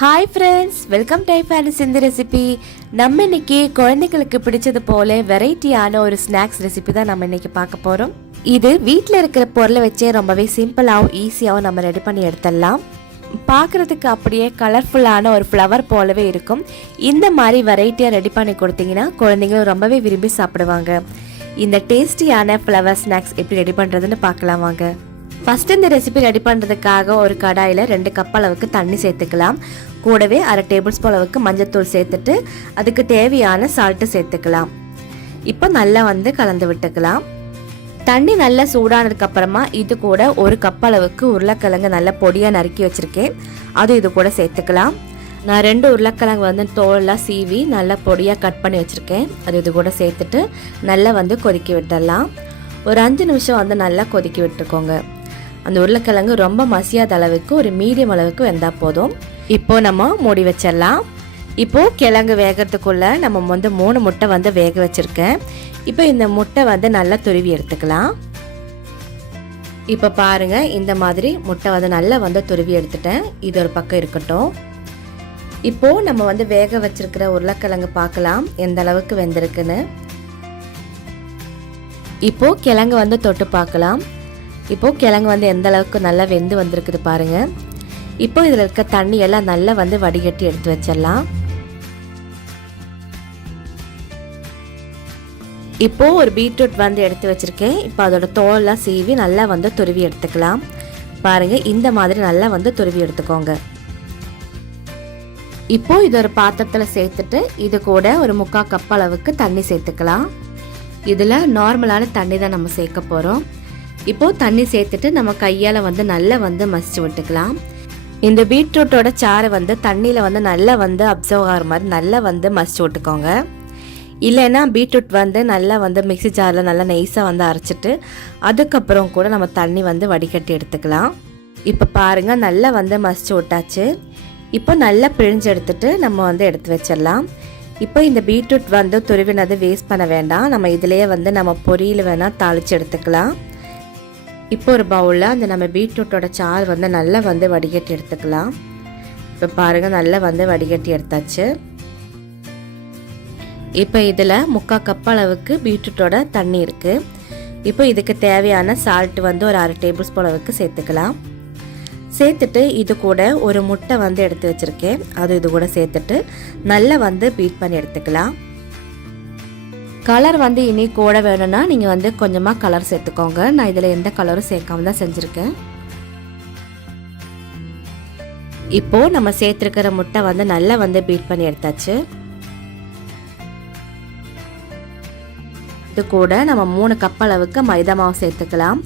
Hi friends, welcome to fans. இந்த recipe நம்ம இன்னைக்கு குழந்தைகளுக்கு பிடிச்சது போல வெரைட்டியான ஒரு ஸ்நாக்ஸ் ரெசிபி தான் நம்ம இன்னைக்கு பார்க்க போகிறோம். இது வீட்டில் இருக்கிற பொருளை வச்சே ரொம்பவே சிம்பிளாகவும் ஈஸியாகவும் நம்ம ரெடி பண்ணி எடுத்துடலாம். பார்க்குறதுக்கு அப்படியே கலர்ஃபுல்லான ஒரு ஃப்ளவர் போலவே இருக்கும். இந்த மாதிரி வெரைட்டியாக ரெடி பண்ணி கொடுத்தீங்கன்னா குழந்தைங்களும் ரொம்பவே விரும்பி சாப்பிடுவாங்க. இந்த டேஸ்டியான ஃப்ளவர் ஸ்நாக்ஸ் எப்படி ரெடி பண்ணுறதுன்னு பார்க்கலாம் வாங்க. ஃபஸ்ட்டு இந்த ரெசிபி ரெடி பண்ணுறதுக்காக ஒரு கடாயில் 2 கப் அளவுக்கு தண்ணி சேர்த்துக்கலாம். கூடவே அரை டேபிள் ஸ்பூன் அளவுக்கு மஞ்சத்தூள் சேர்த்துட்டு அதுக்கு தேவையான சால்ட்டு சேர்த்துக்கலாம். இப்போ நல்லா கலந்து விட்டுக்கலாம். தண்ணி நல்லா சூடானதுக்கு அப்புறமா இது கூட ஒரு கப் அளவுக்கு உருளைக்கிழங்கு நல்லா பொடியாக நறுக்கி வச்சுருக்கேன், அது இது கூட சேர்த்துக்கலாம். நான் 2 உருளைக்கிழங்கு தோலெல்லாம் சீவி நல்லா பொடியாக கட் பண்ணி வச்சுருக்கேன், அது இது கூட சேர்த்துட்டு நல்லா கொதிக்க விட்டுடலாம். ஒரு 5 நிமிஷம் நல்லா கொதிக்க விட்டுருக்கோங்க. அந்த உருளைக்கிழங்கு ரொம்ப மசியாத அளவுக்கு ஒரு மீடியம் அளவுக்கு வெந்தால் போதும். இப்போ நம்ம மூடி வச்சிடலாம். இப்போது கிழங்கு வேகிறதுக்குள்ளே நம்ம 3 முட்டை வேக வச்சுருக்கேன். இப்போ இந்த முட்டை நல்லா துருவி எடுத்துக்கலாம். இப்போ பாருங்கள், இந்த மாதிரி முட்டை நல்லா துருவி எடுத்துட்டேன். இது ஒரு பக்கம் இருக்கட்டும். இப்போது நம்ம வேக வச்சிருக்கிற உருளைக்கிழங்கு பார்க்கலாம் எந்த அளவுக்கு வெந்திருக்குன்னு. இப்போது கிழங்கு தொட்டு பார்க்கலாம். இப்போது கிழங்கு எந்த அளவுக்கு நல்லா வெந்து வந்திருக்குது பாருங்கள். இப்போ இதில் இருக்க தண்ணி எல்லாம் நல்லா வடிகட்டி எடுத்து வச்சிடலாம். இப்போது ஒரு பீட்ரூட் எடுத்து வச்சுருக்கேன். இப்போ அதோட தோலெல்லாம் சீவி நல்லா துருவி எடுத்துக்கலாம். பாருங்கள், இந்த மாதிரி நல்லா துருவி எடுத்துக்கோங்க. இப்போது இது ஒரு பாத்திரத்தில் சேர்த்துட்டு இது கூட ஒரு 3/4 கப் அளவுக்கு தண்ணி சேர்த்துக்கலாம். இதில் நார்மலான தண்ணி தான் நம்ம சேர்க்க போகிறோம். இப்போது தண்ணி சேர்த்துட்டு நம்ம கையால் நல்லா மசிச்சு விட்டுக்கலாம். இந்த பீட்ரூட்டோட சாறை தண்ணியில் நல்லா அப்சர்வ் ஆகிற மாதிரி நல்லா மசிச்சு விட்டுக்கோங்க. இல்லைன்னா பீட்ரூட் நல்லா மிக்ஸி ஜாரில் நல்லா நைஸாக அரைச்சிட்டு அதுக்கப்புறம் கூட நம்ம தண்ணி வடிகட்டி எடுத்துக்கலாம். இப்போ பாருங்கள், நல்லா மசிச்சு விட்டாச்சு. இப்போ நல்லா பிழிஞ்சு எடுத்துட்டு நம்ம எடுத்து வச்சிடலாம். இப்போ இந்த பீட்ரூட் துருவினது வேஸ்ட் பண்ண வேண்டாம். நம்ம இதிலேயே நம்ம பொரியல் வேணால் தாளித்து எடுத்துக்கலாம். இப்போ ஒரு பவுலில் நம்ம பீட்ரூட்டோட சாறு நல்லா வடிகட்டி எடுத்துக்கலாம். இப்போ பாருங்கள், நல்லா வடிகட்டி எடுத்தாச்சு. இப்போ இதில் 3/4 கப் அளவுக்கு பீட்ரூட்டோட தண்ணி இருக்குது. இப்போ இதுக்கு தேவையான சால்ட்டு ஒரு அரை டேபிள் ஸ்பூன் அளவுக்கு சேர்த்துக்கலாம். சேர்த்துட்டு இது கூட ஒரு முட்டை எடுத்து வச்சுருக்கேன், அது இது கூட சேர்த்துட்டு நல்லா பீட் பண்ணி எடுத்துக்கலாம். கலர் இனி கூட வேணும்னா நீங்கள் கொஞ்சமாக கலர் சேர்த்துக்கோங்க. நான் இதில் எந்த கலரும் சேர்க்காம தான் செஞ்சுருக்கேன். இப்போது நம்ம சேர்த்துருக்கிற முட்டை நல்லா பீட் பண்ணி எடுத்தாச்சு. இது கூட நம்ம 3 கப் அளவுக்கு மைதா மாவு சேர்த்துக்கலாம்.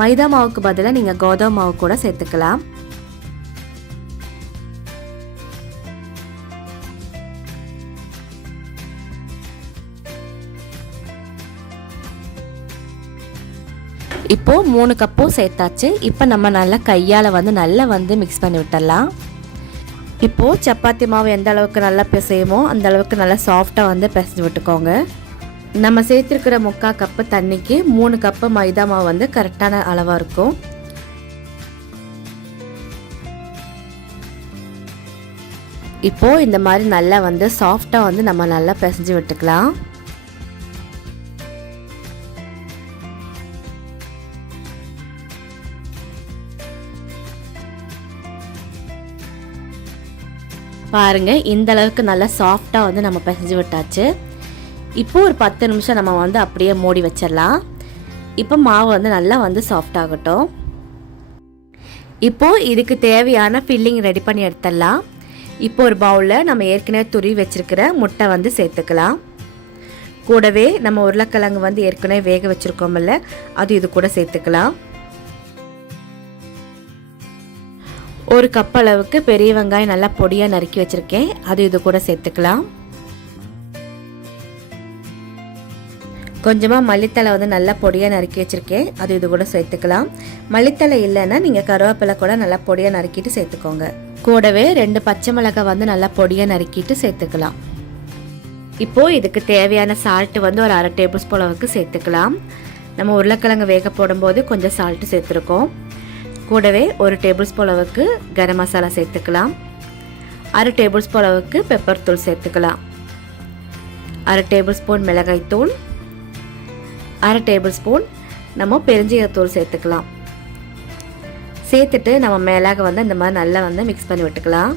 மைதா மாவுக்கு பதிலாக நீங்கள் கோதுமை மாவு கூட சேர்த்துக்கலாம். இப்போது 3 கப்பும் சேர்த்தாச்சு. இப்போ நம்ம நல்லா கையால் நல்லா மிக்ஸ் பண்ணி விட்டுடலாம். இப்போது சப்பாத்தி மாவு எந்த அளவுக்கு நல்லா பிசையுமோ அந்த அளவுக்கு நல்லா சாஃப்டாக பிசைஞ்சு விட்டுக்கோங்க. நம்ம சேர்த்துருக்கிற 3/4 கப்பு தண்ணிக்கு 3 கப்பு மைதா மாவு கரெக்டான அளவாக இருக்கும். இப்போது இந்த மாதிரி நல்லா சாஃப்டாக நம்ம நல்லா பிசைஞ்சு விட்டுக்கலாம். பாருங்கள், இந்த அளவுக்கு நல்லா சாஃப்டாக நம்ம பிசைஞ்சு விட்டாச்சு. இப்போது ஒரு 10 நிமிஷம் நம்ம அப்படியே மூடி வச்சிடலாம். இப்போ மாவு நல்லா சாஃப்டாகட்டும். இப்போது இதுக்கு தேவையான ஃபில்லிங் ரெடி பண்ணி எடுத்துடலாம். இப்போ ஒரு பவுலில் நம்ம ஏற்கனவே துருவி வச்சுருக்கிற முட்டை சேர்த்துக்கலாம். கூடவே நம்ம உருளைக்கிழங்கு ஏற்கனவே வேக வச்சுருக்கோம்ல, அது இது கூட சேர்த்துக்கலாம். ஒரு கப் அளவுக்கு பெரிய வெங்காயம் நல்லா பொடியாக நறுக்கி வச்சுருக்கேன், அது இது கூட சேர்த்துக்கலாம். கொஞ்சமாக மல்லித்தலை நல்லா பொடியாக நறுக்கி வச்சுருக்கேன், அது இது கூட சேர்த்துக்கலாம். மல்லித்தலை இல்லைன்னா நீங்கள் கருவேப்பிலை கூட நல்லா பொடியாக நறுக்கிட்டு சேர்த்துக்கோங்க. கூடவே 2 பச்சை மிளகாய் நல்லா பொடியாக நறுக்கிட்டு சேர்த்துக்கலாம். இப்போது இதுக்கு தேவையான சால்ட்டு ஒரு அரை டேபிள் ஸ்பூன் அளவுக்கு சேர்த்துக்கலாம். நம்ம உருளைக்கிழங்கு வேக போடும்போது கொஞ்சம் சால்ட்டு சேர்த்துருக்கோம். கூடவே ஒரு டேபிள் ஸ்பூன் அளவுக்கு கரம் மசாலா சேர்த்துக்கலாம். 1/2 டேபிள் ஸ்பூன் அளவுக்கு பெப்பர் தூள் சேர்த்துக்கலாம். 1/2 டேபிள் ஸ்பூன் மிளகாய் தூள், 1/2 டேபிள் ஸ்பூன் நம்ம பெருஞ்சீரகத்தூள் சேர்த்துக்கலாம். சேர்த்துட்டு நம்ம மேலாக வந்து இந்த மாதிரி நல்லா வந்து மிக்ஸ் பண்ணி விட்டுக்கலாம்.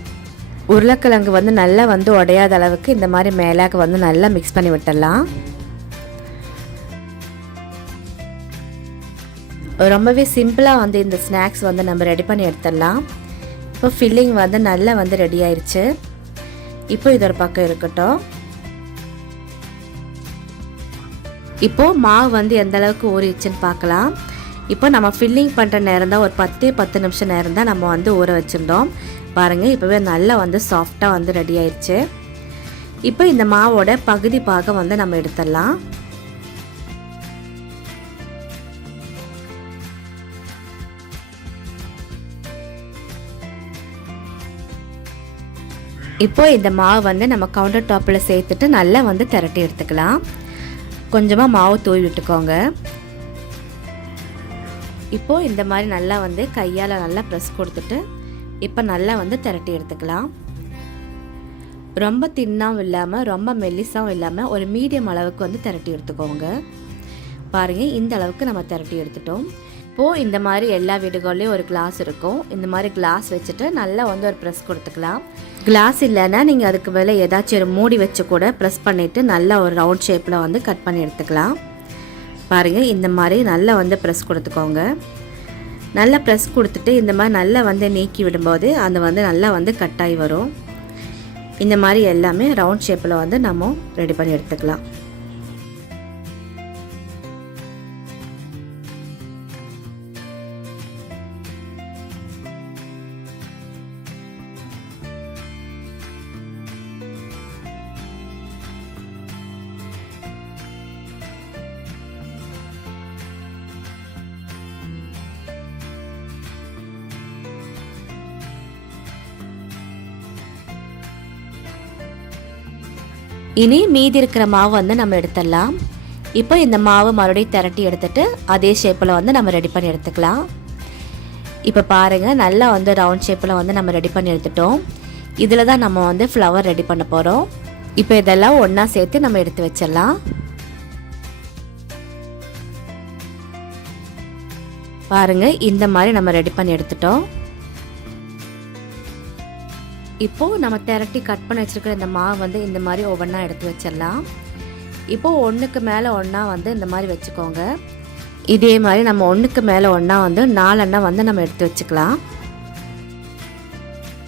உருளைக்கிழங்கு வந்து நல்லா வந்து உடையாத அளவுக்கு இந்த மாதிரி மேலாக வந்து நல்லா மிக்ஸ் பண்ணி விட்டுடலாம். ரொம்பவே சிம்பிளாக வந்து இந்த ஸ்நாக்ஸ் வந்து நம்ம ரெடி பண்ணி எடுத்துடலாம். இப்போ ஃபில்லிங் வந்து நல்லா வந்து ரெடி ஆயிடுச்சு. இப்போ இது ஒரு பக்கம் இருக்கட்டும். இப்போது மாவு வந்து எந்த அளவுக்கு ஊறிடுச்சுன்னு பார்க்கலாம். இப்போ நம்ம ஃபில்லிங் பண்ணுற நேரம் தான் ஒரு 10 நிமிஷம் நேரம் தான் நம்ம வந்து ஊற வச்சுருந்தோம். பாருங்கள், இப்போவே நல்லா வந்து சாஃப்டாக வந்து ரெடி ஆயிடுச்சு. இப்போ இந்த மாவோட பகுதி பாகம் வந்து நம்ம எடுத்துடலாம். இப்போ இந்த மாவு வந்து நம்ம கவுண்டர் டாப்பில் சேர்த்துட்டு நல்லா வந்து திரட்டி எடுத்துக்கலாம். கொஞ்சமாக மாவு தூவி விட்டுக்கோங்க. இப்போது இந்த மாதிரி நல்லா வந்து கையால் நல்லா ப்ரெஸ் கொடுத்துட்டு இப்போ நல்லா வந்து திரட்டி எடுத்துக்கலாம். ரொம்ப தின்னாகவும் இல்லாமல் ரொம்ப மெல்லிசாகவும் இல்லாமல் ஒரு மீடியம் அளவுக்கு வந்து திரட்டி எடுத்துக்கோங்க. பாருங்கள், இந்த அளவுக்கு நம்ம திரட்டி எடுத்துட்டோம். இப்போது இந்த மாதிரி எல்லா வீடுகள்லேயும் ஒரு கிளாஸ் இருக்கும். இந்த மாதிரி கிளாஸ் வச்சுட்டு நல்லா வந்து ஒரு ப்ரெஸ் கொடுத்துக்கலாம். கிளாஸ் இல்லைன்னா நீங்கள் அதுக்கு மேலே ஏதாச்சும் ஒரு மூடி வச்சு கூட ப்ரெஸ் பண்ணிவிட்டு நல்லா ஒரு ரவுண்ட் ஷேப்பில் வந்து கட் பண்ணி எடுத்துக்கலாம். பாருங்கள், இந்த மாதிரி நல்லா வந்து ப்ரெஸ் கொடுத்துக்கோங்க. நல்லா ப்ரெஸ் கொடுத்துட்டு இந்த மாதிரி நல்லா வந்து நீக்கி விடும்போது அது வந்து நல்லா வந்து கட்டாகி வரும். இந்த மாதிரி எல்லாமே ரவுண்ட் ஷேப்பில் வந்து நம்ம ரெடி பண்ணி எடுத்துக்கலாம். இனி மீதி இருக்கிற மாவு வந்து நம்ம எடுத்துடலாம். இப்போ இந்த மாவு மறுபடியும் திரட்டி எடுத்துட்டு அதே ஷேப்பில் வந்து நம்ம ரெடி பண்ணி எடுத்துக்கலாம். இப்போ பாருங்கள், நல்லா வந்து ரவுண்ட் ஷேப்பில் வந்து நம்ம ரெடி பண்ணி எடுத்துட்டோம். இதில் தான் நம்ம வந்து ஃப்ளவர் ரெடி பண்ண போகிறோம். இப்போ இதெல்லாம் ஒன்றா சேர்த்து நம்ம எடுத்து வச்சிடலாம். பாருங்கள், இந்த மாதிரி நம்ம ரெடி பண்ணி எடுத்துட்டோம். இப்போது நம்ம திரட்டி கட் பண்ணி வச்சுருக்கிற இந்த மாவு வந்து இந்த மாதிரி ஒவ்வொன்றா எடுத்து வச்சிடலாம். இப்போது ஒன்றுக்கு மேலே ஒன்றா வந்து இந்த மாதிரி வச்சுக்கோங்க. இதே மாதிரி நம்ம ஒன்றுக்கு மேலே ஒன்றா வந்து 4 வந்து நம்ம எடுத்து வச்சுக்கலாம்.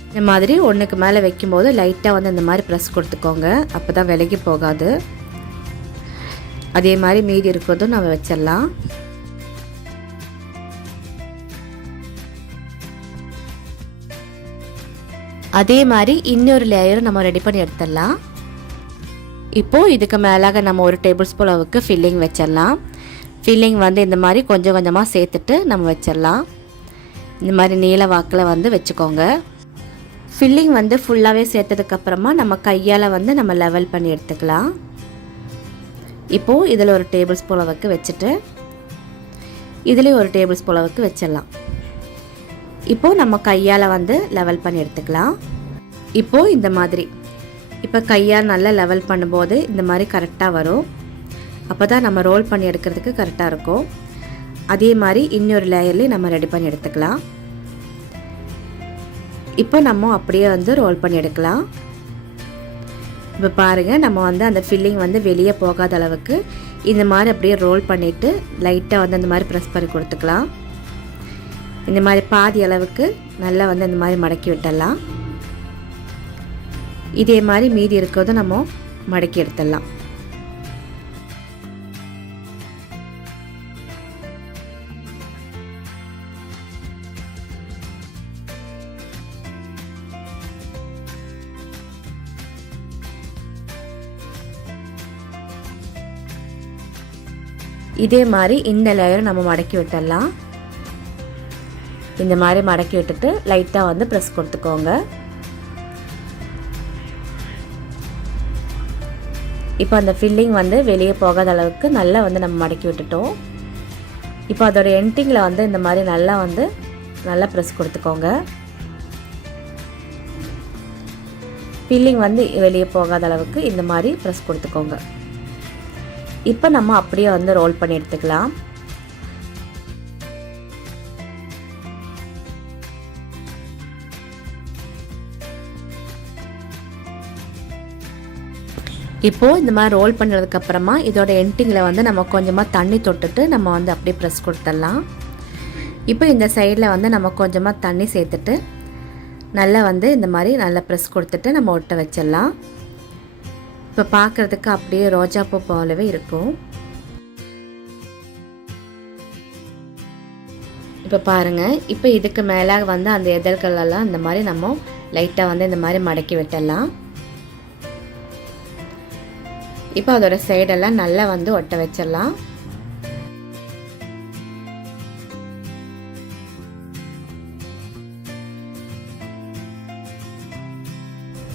இந்த மாதிரி ஒன்றுக்கு மேலே வைக்கும்போது லைட்டாக வந்து இந்த மாதிரி ப்ரெஸ் கொடுத்துக்கோங்க. அப்போ தான் விலகி போகாது. அதே மாதிரி மீதி இருக்கிறதும் நம்ம வச்சிடலாம். அதே மாதிரி இன்னொரு லேயர் நம்ம ரெடி பண்ணி எடுத்துடலாம். இப்போது இதுக்கு மேலாக நம்ம 1 டேபிள் ஸ்பூன் அளவுக்கு ஃபில்லிங் வச்சிடலாம். ஃபில்லிங் வந்து இந்த மாதிரி கொஞ்சம் கொஞ்சமாக சேர்த்துட்டு நம்ம வச்சிடலாம். இந்த மாதிரி நீல வாக்கில் வந்து வச்சுக்கோங்க. ஃபில்லிங் வந்து ஃபுல்லாகவே சேர்த்ததுக்கப்புறமா நம்ம கையால் வந்து நம்ம லெவல் பண்ணி எடுத்துக்கலாம். இப்போது இதில் 1 டேபிள் ஸ்பூன் அளவுக்கு வச்சுட்டு இதுலேயும் 1 டேபிள் ஸ்பூன் அளவுக்கு வச்சிடலாம். இப்போது நம்ம கையால் வந்து லெவல் பண்ணி எடுத்துக்கலாம். இப்போது இந்த மாதிரி இப்போ கையால் நல்லா லெவல் பண்ணும்போது இந்த மாதிரி கரெக்டாக வரும். அப்போ தான் நம்ம ரோல் பண்ணி எடுக்கிறதுக்கு கரெக்டாக இருக்கும். அதே மாதிரி இன்னொரு லேயர்லேயும் நம்ம ரெடி பண்ணி எடுத்துக்கலாம். இப்போ நம்ம அப்படியே வந்து ரோல் பண்ணி எடுக்கலாம். இப்போ பாருங்கள், நம்ம வந்து அந்த ஃபில்லிங் வந்து வெளியே போகாத அளவுக்கு இந்த மாதிரி அப்படியே ரோல் பண்ணிவிட்டு லைட்டாக வந்து அந்த மாதிரி ப்ரெஸ் பண்ணி கொடுத்துக்கலாம். இந்த மாதிரி பாதி அளவுக்கு நல்லா வந்து இந்த மாதிரி மடக்கி விட்டுடலாம். இதே மாதிரி மீதி இருக்கிறதும் நம்ம மடக்கி எடுத்துடலாம். இதே மாதிரி இந்த லேயர் நம்ம மடக்கி விட்டுடலாம். இந்த மாதிரி மடக்கி விட்டுட்டு லைட்டாக வந்து ப்ரெஸ் கொடுத்துக்கோங்க. இப்போ அந்த ஃபில்லிங் வந்து வெளியே போகாத அளவுக்கு நல்லா வந்து நம்ம மடக்கி விட்டுட்டோம். இப்போ அதோட எண்டிங்கில் வந்து இந்த மாதிரி நல்லா ப்ரெஸ் கொடுத்துக்கோங்க. ஃபில்லிங் வந்து வெளியே போகாத அளவுக்கு இந்த மாதிரி ப்ரெஸ் கொடுத்துக்கோங்க. இப்போ நம்ம அப்படியே வந்து ரோல் பண்ணி எடுத்துக்கலாம். இப்போது இந்த மாதிரி ரோல் பண்ணுறதுக்கப்புறமா இதோட எண்டிங்கில் வந்து நம்ம கொஞ்சமாக தண்ணி தொட்டுட்டு நம்ம வந்து அப்படியே ப்ரெஸ் கொடுத்துடலாம். இப்போ இந்த சைடில் வந்து நம்ம கொஞ்சமாக தண்ணி சேர்த்துட்டு நல்லா வந்து இந்த மாதிரி நல்லா ப்ரெஸ் கொடுத்துட்டு நம்ம ஒட்ட வச்சிடலாம். இப்போ பார்க்குறதுக்கு அப்படியே ரோஜாப்பூ போலவே இருக்கும். இப்போ பாருங்கள், இப்போ இதுக்கு மேலே வந்து அந்த இதழ்களெல்லாம் இந்த மாதிரி நம்ம லைட்டாக வந்து இந்த மாதிரி மடக்கி விட்டுடலாம். இப்போ அதோட சைடெல்லாம் நல்லா வந்து ஒட்ட வச்சிடலாம்.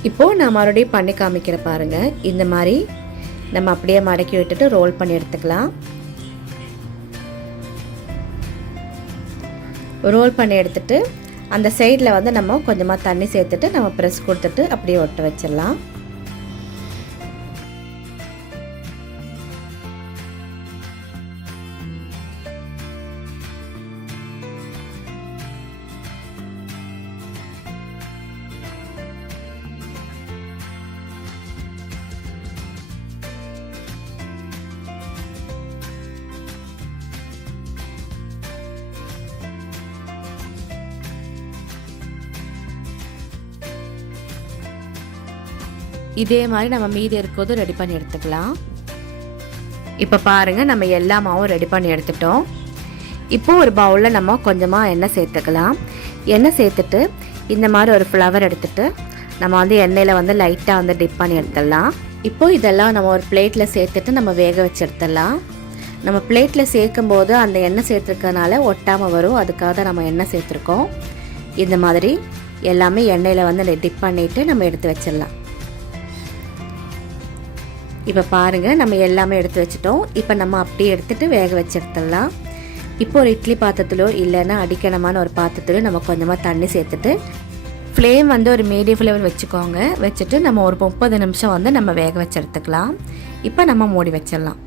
இப்போது நான் மறுபடியும் பண்ணி காமிக்கிற பாருங்கள். இந்த மாதிரி நம்ம அப்படியே மடக்கி விட்டுட்டு ரோல் பண்ணி எடுத்துக்கலாம். ரோல் பண்ணி எடுத்துட்டு அந்த சைடில் வந்து நம்ம கொஞ்சமாக தண்ணி சேர்த்துட்டு நம்ம ப்ரெஸ் கொடுத்துட்டு அப்படியே ஒட்ட வச்சிடலாம். இதே மாதிரி நம்ம மீதி இருக்கிறதும் ரெடி பண்ணி எடுத்துக்கலாம். இப்போ பாருங்கள், நம்ம எல்லா மாவும் ரெடி பண்ணி எடுத்துட்டோம். இப்போது ஒரு பவுலில் நம்ம கொஞ்சமாக எண்ணெய் சேர்த்துக்கலாம். எண்ணெய் சேர்த்துட்டு இந்த மாதிரி ஒரு ஃப்ளவர் எடுத்துகிட்டு நம்ம வந்து எண்ணெயில் வந்து லைட்டாக வந்து டிப் பண்ணி எடுத்துடலாம். இப்போது இதெல்லாம் நம்ம ஒரு பிளேட்டில் சேர்த்துட்டு நம்ம வேக வச்சு எடுத்துடலாம். நம்ம பிளேட்டில் சேர்க்கும்போது அந்த எண்ணெய் சேர்த்துருக்கனால ஒட்டாமல் வரும், அதுக்காக தான் நம்ம எண்ணெய் சேர்த்துருக்கோம். இந்த மாதிரி எல்லாமே எண்ணெயில் வந்து டிப் பண்ணிவிட்டு நம்ம எடுத்து வச்சிடலாம். இப்போ பாருங்கள், நம்ம எல்லாமே எடுத்து வச்சிட்டோம். இப்போ நம்ம அப்படியே எடுத்துகிட்டு வேக வச்சு எடுத்துடலாம். இப்போ ஒரு இட்லி பாத்திரத்திலோ இல்லைன்னா அடிக்கணமான ஒரு பாத்திரத்திலோ நம்ம கொஞ்சமாக தண்ணி சேர்த்துட்டு ஃப்ளேம் வந்து ஒரு மீடியம் ஃப்ளேம் வச்சுக்கோங்க. வச்சுட்டு நம்ம ஒரு 30 நிமிஷம் வந்து நம்ம வேக வச்சு எடுத்துக்கலாம். இப்போ நம்ம மூடி வச்சிடலாம்.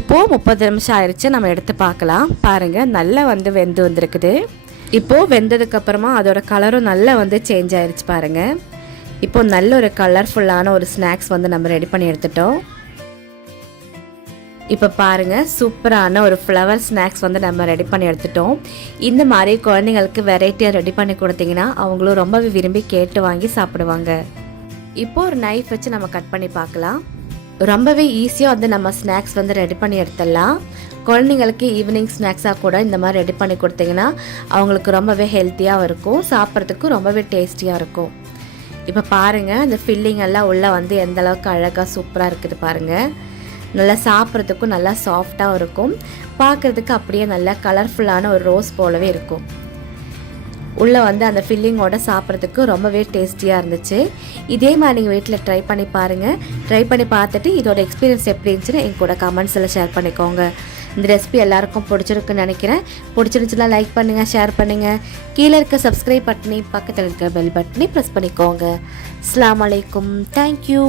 இப்போது 30 நிமிஷம் ஆயிடுச்சு. நம்ம எடுத்து பார்க்கலாம். பாருங்கள், நல்லா வந்து வெந்து வந்திருக்குது. இப்போது வெந்ததுக்கப்புறமா அதோட கலரும் நல்லா வந்து சேஞ்ச் ஆயிடுச்சு பாருங்கள். இப்போ நல்ல ஒரு கலர்ஃபுல்லான ஒரு ஸ்நாக்ஸ் வந்து நம்ம ரெடி பண்ணி எடுத்துட்டோம். இப்போ பாருங்கள், சூப்பரான ஒரு ஃப்ளவர் ஸ்நாக்ஸ் வந்து நம்ம ரெடி பண்ணி எடுத்துட்டோம். இந்த மாதிரி குழந்தைங்களுக்கு வெரைட்டியாக ரெடி பண்ணி கொடுத்தீங்கன்னா அவங்களும் ரொம்பவே விரும்பி கேட்டு வாங்கி சாப்பிடுவாங்க. இப்போது ஒரு நைஃப் வச்சு நம்ம கட் பண்ணி பார்க்கலாம். ரொம்பவே ஈஸியாக வந்து நம்ம ஸ்நாக்ஸ் வந்து ரெடி பண்ணி எடுத்துடலாம். குழந்தைங்களுக்கு ஈவினிங் ஸ்நாக்ஸாக கூட இந்த மாதிரி ரெடி பண்ணி கொடுத்தீங்கன்னா அவங்களுக்கு ரொம்பவே ஹெல்த்தியாக இருக்கும், சாப்பிட்றதுக்கும் ரொம்பவே டேஸ்டியாக இருக்கும். இப்போ பாருங்கள், அந்த ஃபில்லிங் எல்லாம் உள்ளே வந்து எந்த அளவுக்கு அழகாக சூப்பராக இருக்குது பாருங்கள். நல்லா சாப்பிட்றதுக்கும் நல்லா சாஃப்டாக இருக்கும், பார்க்குறதுக்கு அப்படியே நல்லா கலர்ஃபுல்லான ஒரு ரோஸ் போலவே இருக்கும். உள்ளே வந்து அந்த ஃபில்லிங்கோட சாப்பிட்றதுக்கு ரொம்பவே டேஸ்டியாக இருந்துச்சு. இதே மாதிரி நீங்கள் வீட்டில் ட்ரை பண்ணி பாருங்கள். ட்ரை பண்ணி பார்த்துட்டு இதோட எக்ஸ்பீரியன்ஸ் எப்படி இருந்துச்சுன்னு என் கூட கமெண்ட்ஸில் ஷேர் பண்ணிக்கோங்க. இந்த ரெசிபி எல்லாருக்கும் பிடிச்சிருக்குன்னு நினைக்கிறேன். பிடிச்சிருந்துச்சுன்னா லைக் பண்ணுங்கள், ஷேர் பண்ணுங்கள். கீழே இருக்க சப்ஸ்கிரைப் பட்டனை, பக்கத்தில் இருக்க பெல் பட்டனை ப்ரெஸ் பண்ணிக்கோங்க. அஸ்ஸலாமு அலைக்கும். தேங்க்யூ.